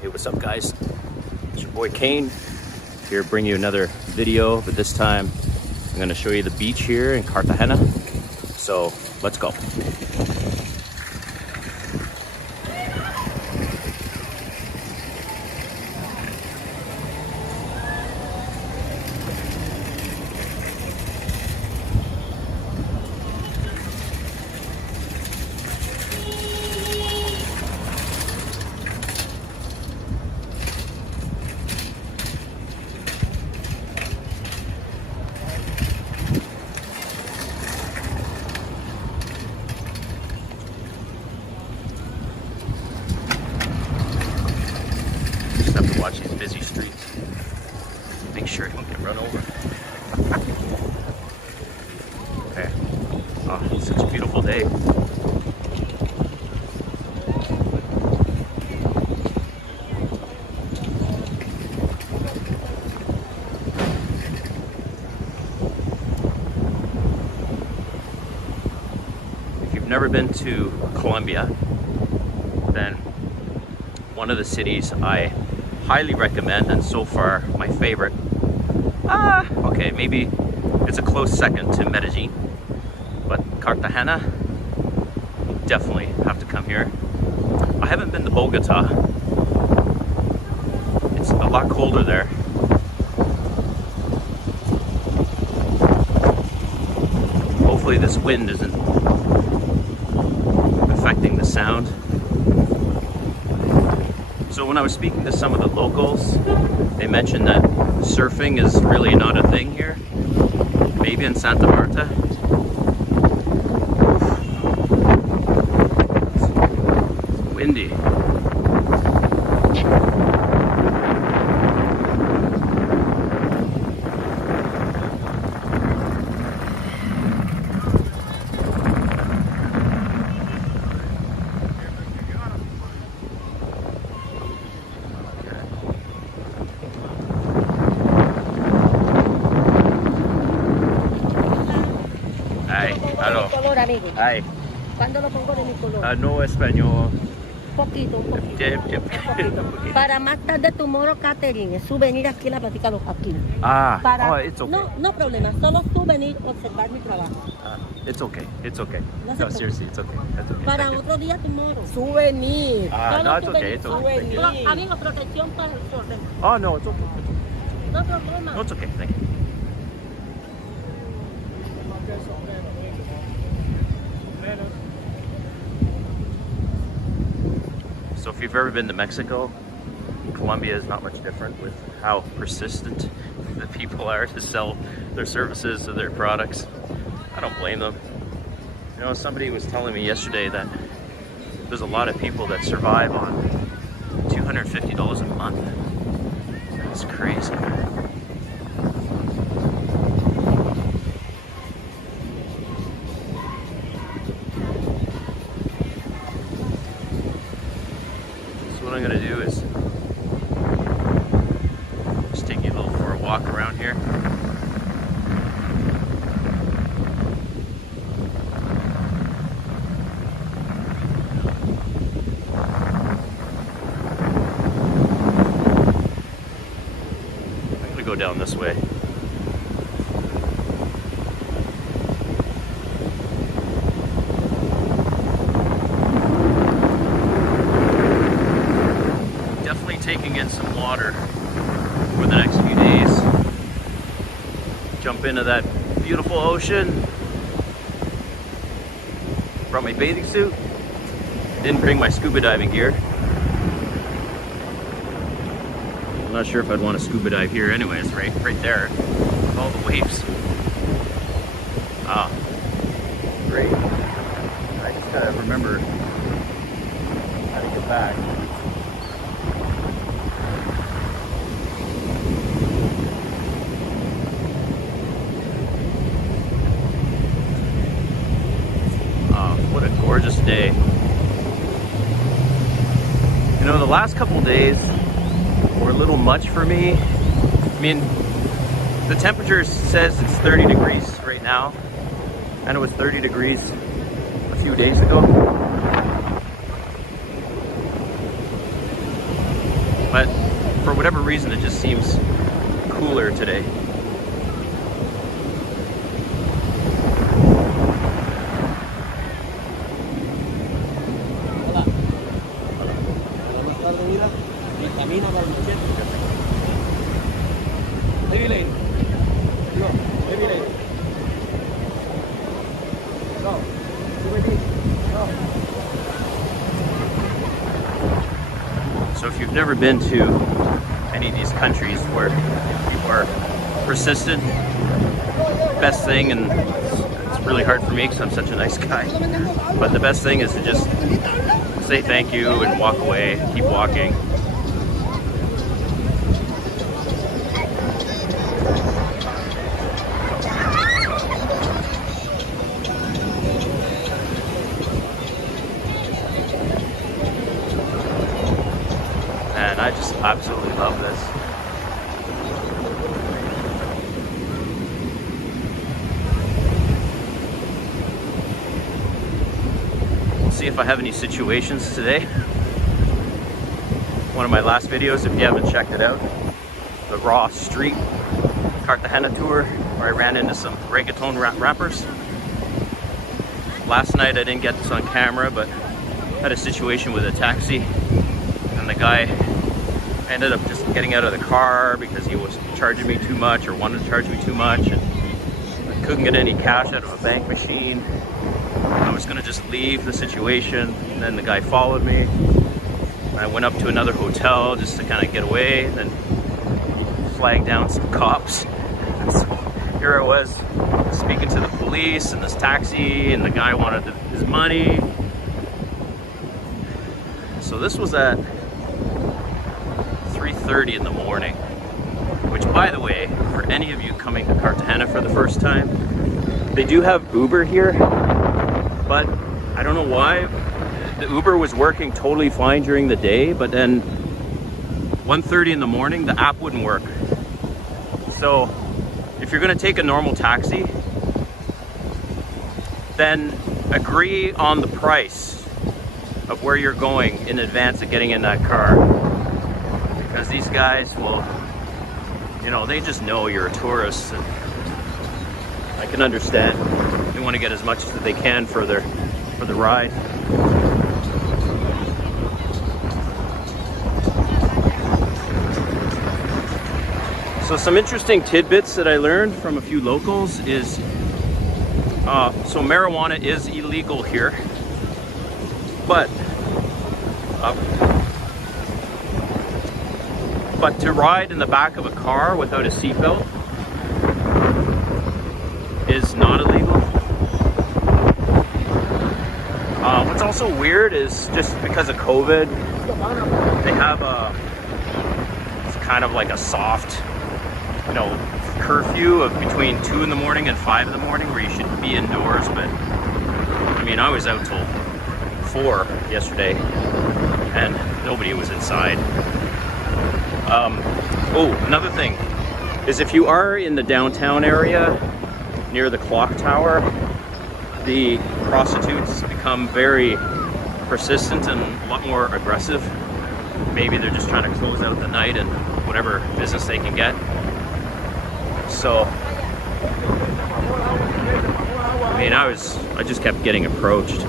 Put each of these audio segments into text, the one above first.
Hey, what's up guys? It's your boy Kane here, bring you another video, but this time I'm going to show you the beach here in Cartagena. So let's go. Have to watch these busy streets. Make sure I don't get run over. Okay. Oh, it's such a beautiful day. If you've never been to Colombia, then one of the cities I highly recommend, and so far my favorite. Okay, maybe it's a close second to Medellin, but Cartagena, you definitely have to come here. I haven't been to Bogota. It's a lot colder there. Hopefully this wind isn't affecting the sound. So when I was speaking to some of the locals, they mentioned that surfing is really not a thing here. Maybe in Santa Marta. It's windy. Ay. ¿Cuándo lo pongo de mi color? No español. Poquito, un poquito. Para más tarde tomorrow, Catherine, souvenir aquí la platica aquí. It's okay. No problema, solo souvenir, observar mi trabajo. It's okay, it's okay. No, seriously, it's okay. That's okay. Para otro día tomorrow. Souvenir. No, it's okay, it's okay. Amigo, protección para el sol. Oh, no, it's okay. No problema. No, it's okay, thank you. So if you've ever been to Mexico, Colombia is not much different with how persistent the people are to sell their services or their products. I don't blame them. You know, somebody was telling me yesterday that there's a lot of people that survive on $250 a month. That's crazy. What I'm going to do is just take you a little for a walk around here. I'm going to go down this way. Taking in some water for the next few days. Jump into that beautiful ocean. Brought my bathing suit. Didn't bring my scuba diving gear. I'm not sure if I'd want to scuba dive here anyways, right there. With all the waves. Great. I just gotta remember how to get back. What a gorgeous day. You know, the last couple days were a little much for me. I mean, the temperature says it's 30 degrees right now, and it was 30 degrees a few days ago. But for whatever reason, it just seems cooler today. So if you've never been to any of these countries where people are persistent, best thing, and it's really hard for me because I'm such a nice guy, but the best thing is to just say thank you and walk away, keep walking. And I just absolutely love this. We'll see if I have any situations today. One of my last videos, if you haven't checked it out, the Raw Street Cartagena tour, where I ran into some reggaeton rappers. Last night I didn't get this on camera, but had a situation with a taxi, and the guy ended up just getting out of the car because he was charging me too much, or wanted to charge me too much, and I couldn't get any cash out of a bank machine. I was gonna just leave the situation, and then the guy followed me. And I went up to another hotel just to kind of get away, and then flagged down some cops. And so here I was speaking to the police and this taxi, and the guy wanted his money. So this was at 3:30 in the morning, which, by the way, for any of you coming to Cartagena for the first time, they do have Uber here, but I don't know why. The Uber was working totally fine during the day, but then 1:30 in the morning, the app wouldn't work. So if you're gonna take a normal taxi, then agree on the price of where you're going in advance of getting in that car. Because these guys will, you know, they just know you're a tourist, and I can understand. They want to get as much as they can for the ride. So some interesting tidbits that I learned from a few locals is, so marijuana is illegal here, but to ride in the back of a car without a seatbelt is not illegal. What's also weird is, just because of COVID, they have it's kind of like a soft, you know, curfew of between 2 in the morning and 5 in the morning where you should be indoors. But I mean, I was out till 4 yesterday and nobody was inside. Oh, another thing is, if you are in the downtown area near the clock tower, the prostitutes become very persistent and a lot more aggressive. Maybe they're just trying to close out the night and whatever business they can get. So, I mean, I just kept getting approached.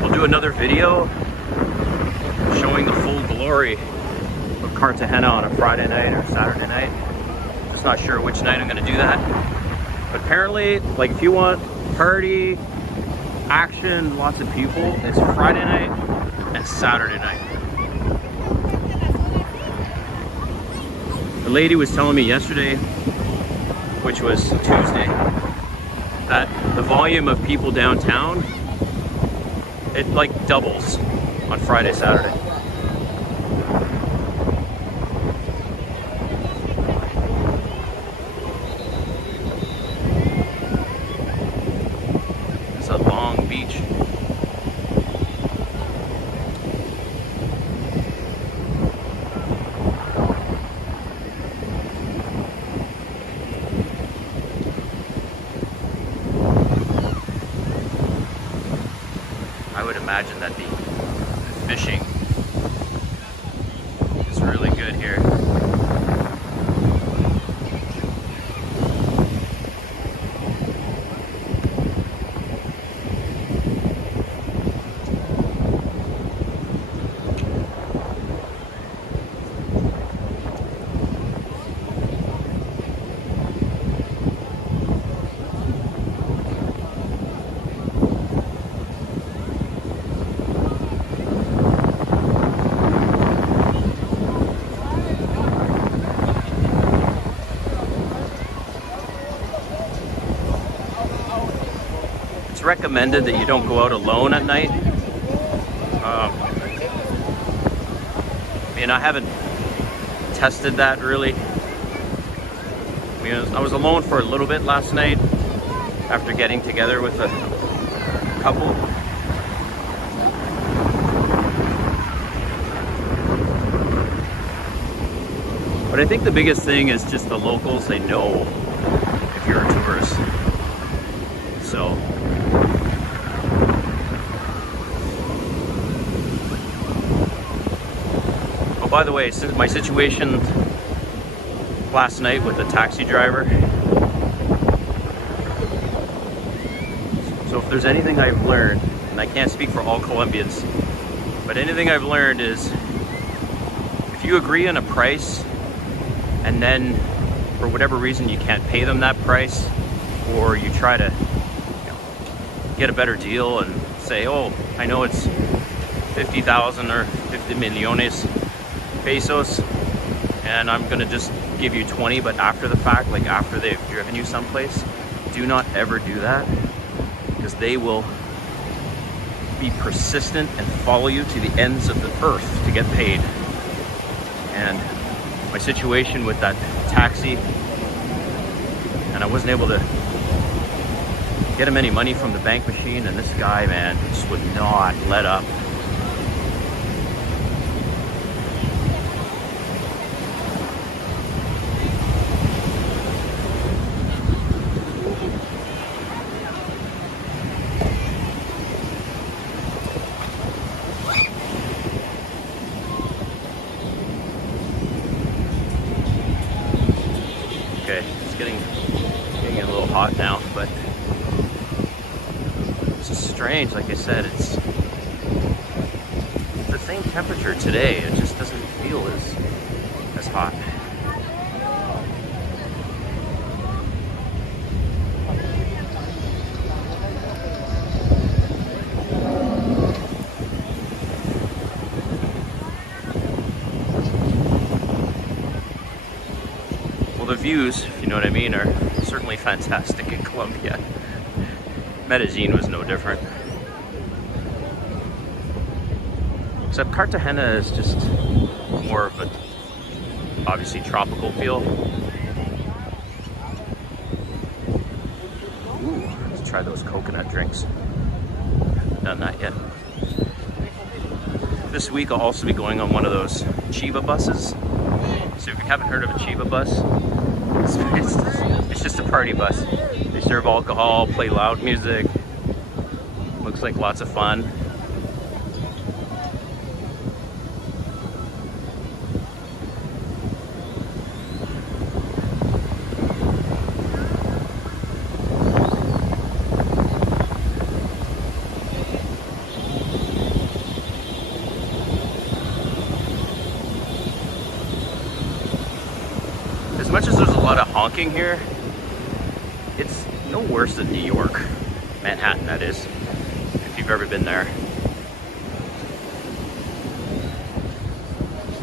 I'll do another video showing the full glory of Cartagena on a Friday night or Saturday night. Just not sure which night I'm gonna do that. But apparently, like, if you want party, action, lots of people, it's Friday night and Saturday night. The lady was telling me yesterday, which was Tuesday, that the volume of people downtown, it like doubles on Friday, Saturday. It's a long beach. I would imagine that the fishing is really good here. It's recommended that you don't go out alone at night. I haven't tested that really. I was alone for a little bit last night after getting together with a couple. But I think the biggest thing is just the locals, they know if you're a tourist. So by the way, since my situation last night with the taxi driver, so if there's anything I've learned, and I can't speak for all Colombians, but anything I've learned is if you agree on a price and then for whatever reason you can't pay them that price, or you try to get a better deal and say, oh, I know it's 50,000 or 50 millones pesos and I'm gonna just give you 20, but after the fact, like after they've driven you someplace, do not ever do that, because they will be persistent and follow you to the ends of the earth to get paid. And my situation with that taxi, and I wasn't able to get him any money from the bank machine, and this guy, man, just would not let up. Okay, it's getting a little hot now, but it's just strange. Like I said, it's the same temperature today. It just doesn't feel as hot. The views, if you know what I mean, are certainly fantastic in Colombia. Medellin was no different. Except Cartagena is just more of a, obviously, tropical feel. Ooh, let's try those coconut drinks. Haven't done that yet. This week I'll also be going on one of those Chiva buses. So if you haven't heard of a Chiva bus, it's just a party bus. They serve alcohol, play loud music. Looks like lots of fun. As much as there's a lot of honking here, it's no worse than New York. Manhattan, that is, if you've ever been there.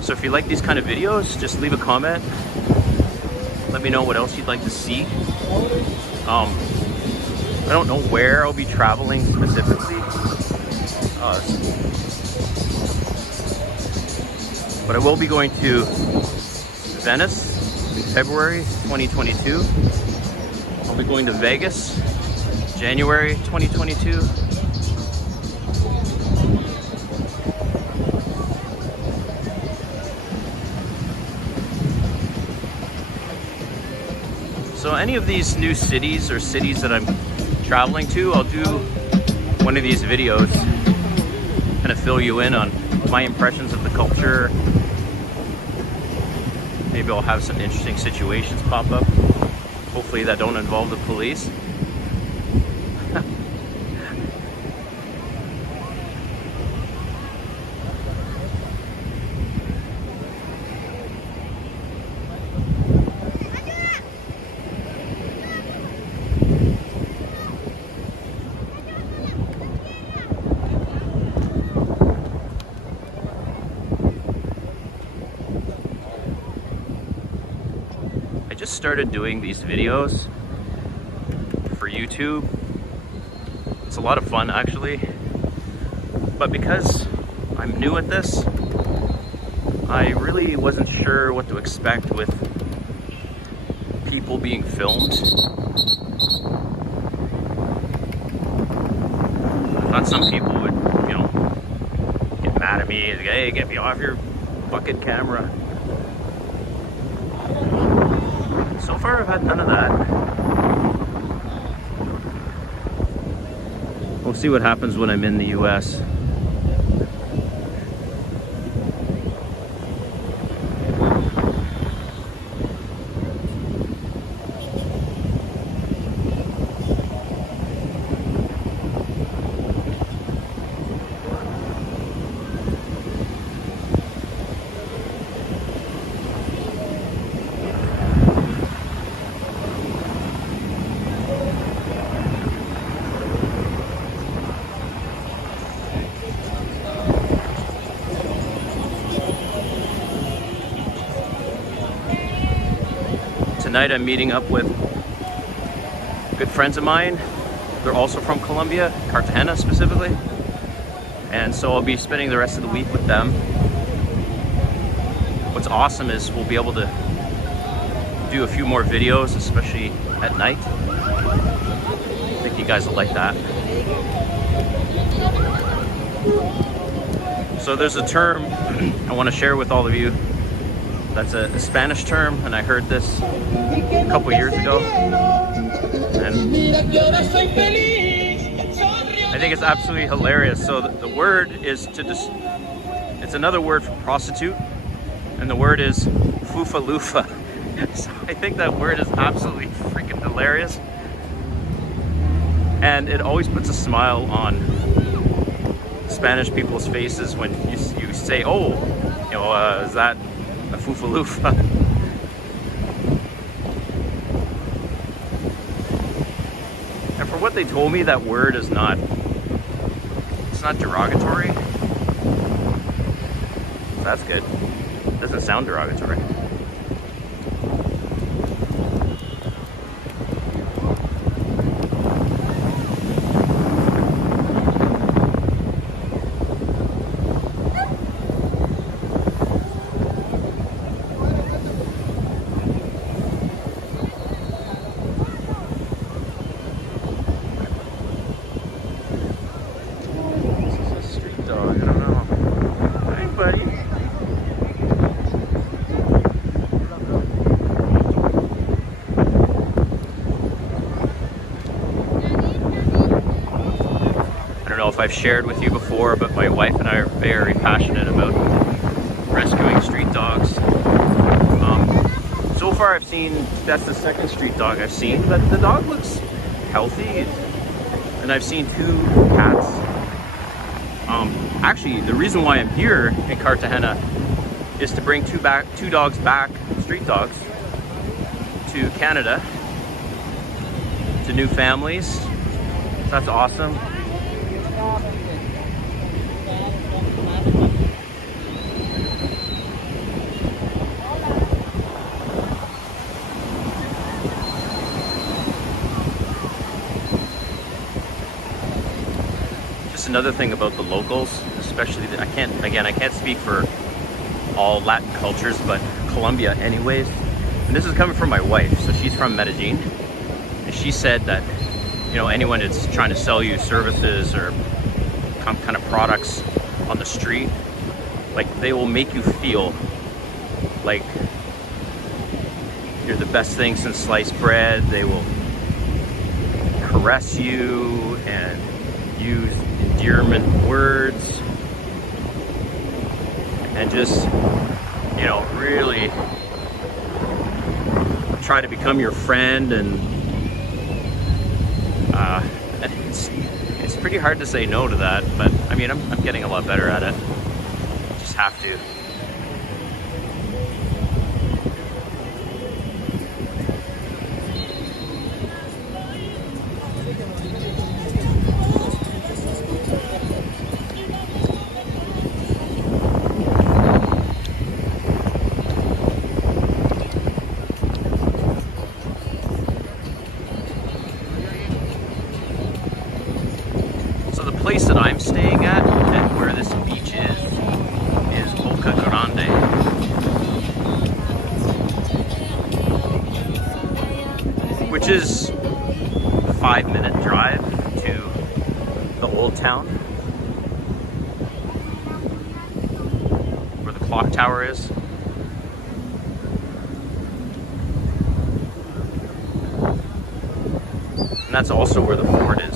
So if you like these kind of videos, just leave a comment. Let me know what else you'd like to see. I don't know where I'll be traveling specifically. But I will be going to Venice in February 2022. I'll be going to Vegas January 2022. So any of these new cities or cities that I'm traveling to, I'll do one of these videos, kind of fill you in on my impressions of the culture. Maybe I'll have some interesting situations pop up. Hopefully that don't involve the police. Started doing these videos for YouTube. It's a lot of fun actually, but because I'm new at this, I really wasn't sure what to expect with people being filmed. I thought some people would, you know, get mad at me, like, hey, get me off your fucking camera. So far, I've had none of that. We'll see what happens when I'm in the US. Tonight I'm meeting up with good friends of mine. They're also from Colombia, Cartagena specifically. And so I'll be spending the rest of the week with them. What's awesome is we'll be able to do a few more videos, especially at night. I think you guys will like that. So there's a term I want to share with all of you. That's a Spanish term, and I heard this a couple years ago. And I think it's absolutely hilarious. So the word is it's another word for prostitute, and the word is fufa-lufa. So I think that word is absolutely freaking hilarious. And it always puts a smile on Spanish people's faces when you say, oh, you know, is that a fufa-lufa? And for what they told me, that word is not, it's not derogatory. That's good. It doesn't sound derogatory. If I've shared with you before, but my wife and I are very passionate about rescuing street dogs. So far I've seen, that's the second street dog I've seen, but the dog looks healthy, and I've seen 2 cats. Actually, the reason why I'm here in Cartagena is to bring 2 dogs back, street dogs, to Canada, to new families. That's awesome. Just another thing about the locals, especially I can't speak for all Latin cultures, but Colombia anyways. And this is coming from my wife, so she's from Medellin, and she said that, you know, anyone that's trying to sell you services or kind of products on the street, like, they will make you feel like you're the best thing since sliced bread. They will caress you and use endearment words. and just, you know, really try to become your friend. And it's pretty hard to say no to that, but I mean, I'm getting a lot better at it. Just have to. The place that I'm staying at and where this beach is Boca Grande. Which is a 5-minute drive to the old town where the clock tower is. And that's also where the fort is.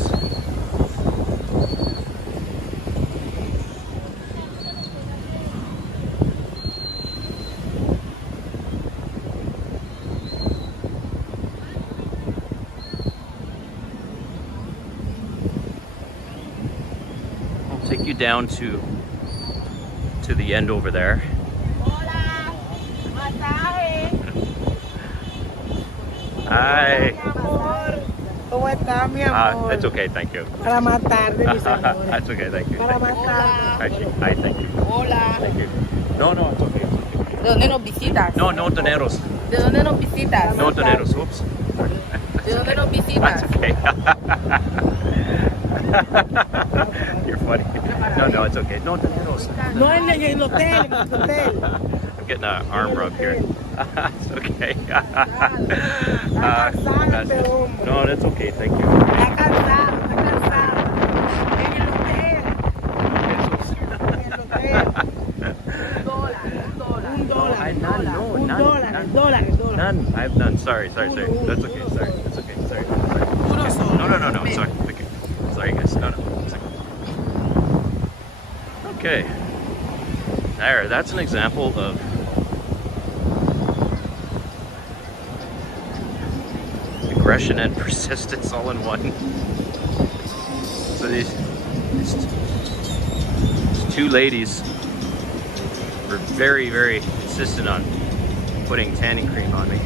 Take you down to the end over there. Hi. That's okay, thank you. That's okay, thank you. Hi, thank you. Hola. Thank you. No, it's okay. ¿De dónde nos visitas? No toneros. ¿De dónde nos visitas? No toneros. Oops. ¿De dónde nos visitas? That's okay. You're funny. No, it's okay. No toneros. No, en el hotel, I'm getting an arm rub here. It's okay. No, that's okay. Thank you. None. I have none. Sorry. That's okay. Sorry. That's okay. Sorry. No. Sorry. Okay. Sorry, guys. No. It's okay. Okay. There. That's an example of aggression and persistence all in one. So these two ladies were very, very insistent on putting tanning cream on me.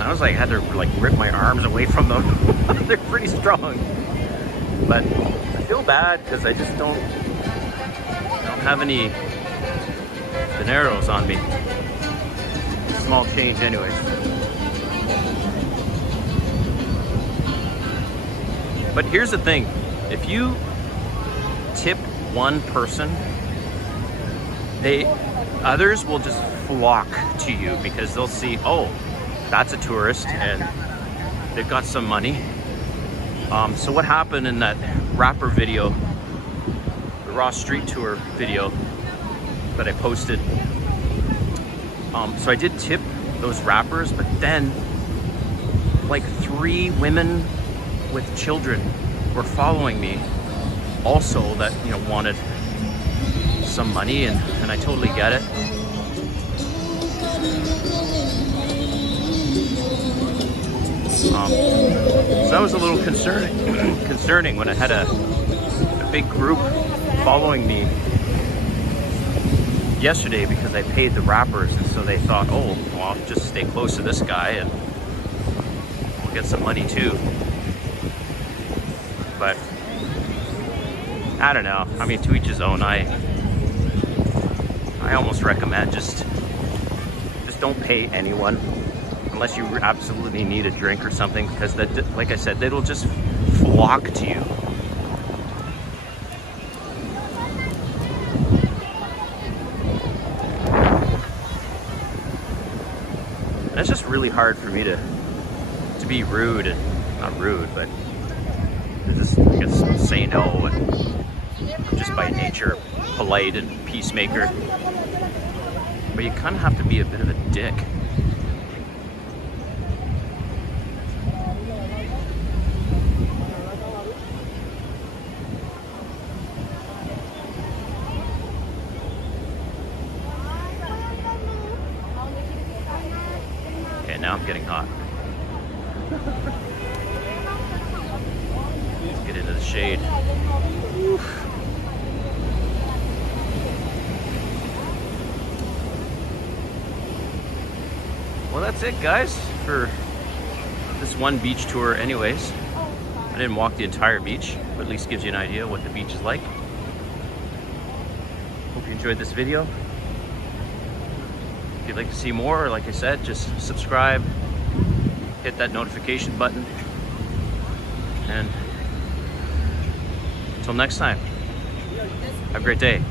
I was like, I had to like rip my arms away from them. They're pretty strong. But I feel bad because I just don't have any dineros on me. Small change anyway. But here's the thing, if you tip one person, others will just flock to you because they'll see, oh, that's a tourist and they've got some money. So what happened in that rapper video, the Raw Street Tour video that I posted, so I did tip those rappers, but then like 3 women with children were following me also that, you know, wanted some money, and I totally get it. So that was a little concerning when I had a big group following me yesterday because I paid the rappers, and so they thought, oh, well, I'll just stay close to this guy and we'll get some money too. But I don't know. I mean, to each his own. I almost recommend just don't pay anyone unless you absolutely need a drink or something, because that, like I said, it'll just flock to you. And it's just really hard for me to be rude, and not rude, but to just, I guess, say no, and I'm just by nature polite and peacemaker. But you kind of have to be a bit of a dick. now I'm getting hot. Let's get into the shade. Oof. Well, that's it, guys, for this one beach tour anyways. I didn't walk the entire beach, but at least gives you an idea what the beach is like. Hope you enjoyed this video. If you'd like to see more, like I said, just subscribe, hit that notification button, and until next time, have a great day.